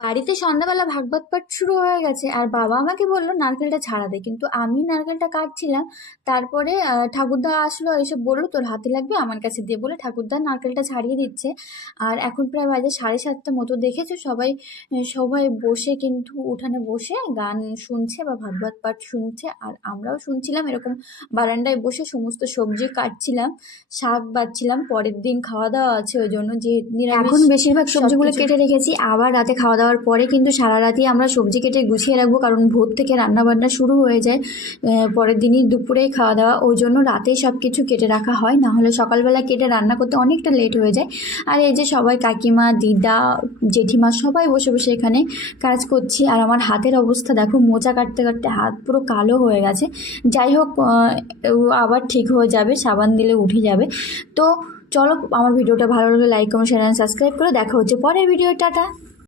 বাড়িতে সন্ধ্যাবেলা ভাগবত পাঠ শুরু হয়ে গেছে আর বাবা আমাকে বললো নারকেলটা ছাড়াতে, কিন্তু আমি নারকেলটা কাটছিলাম। তারপরে ঠাকুরদা আসলো, এসে বললো তোর হাতে লাগবে, আমার কাছে দিয়ে বলে ঠাকুরদা নারকেলটা ছাড়িয়ে দিচ্ছে। আর এখন প্রায় বাজে 7:30 মতো, দেখেছো সবাই সবাই বসে কিন্তু উঠানে বসে গান শুনছে বা ভাগবত পাঠ শুনছে, আর আমরাও শুনছিলাম এরকম বারান্দায় বসে। সমস্ত সবজি কাটছিলাম, শাক বাছছিলাম, পরের দিন খাওয়া দাওয়া আছে ওই জন্য, যে নিরামিষ এখন বেশিরভাগ সবজিগুলো কেটে রেখেছি। আবার রাতে খাওয়া দাওয়ার পরে কিন্তু সারা রাতই আমরা সবজি কেটে গুছিয়ে রাখবো, কারণ ভোর থেকে রান্না বান্না শুরু হয়ে যায়। পরের দিনই দুপুরেই খাওয়া দাওয়া, ওই জন্য রাতেই সব কিছু কেটে রাখা হয়, না হলে সকালবেলা কেটে রান্না করতে অনেকটা লেট হয়ে যায়। আর এই যে সবাই কাকিমা, দিদা, জেঠিমা সবাই বসে বসে এখানে কাজ করছি। আর আমার হাতের অবস্থা দেখো, মোচা কাটতে কাটতে হাত পুরো কালো হয়ে গেছে। যাই হোক, আবার ঠিক হয়ে যাবে, সাবান দিলে উঠে যাবে। তো চলো, আমার ভিডিওটা ভালো লাগলে like comment share and subscribe করে দেখা হচ্ছে পরের ভিডিও। টাটা।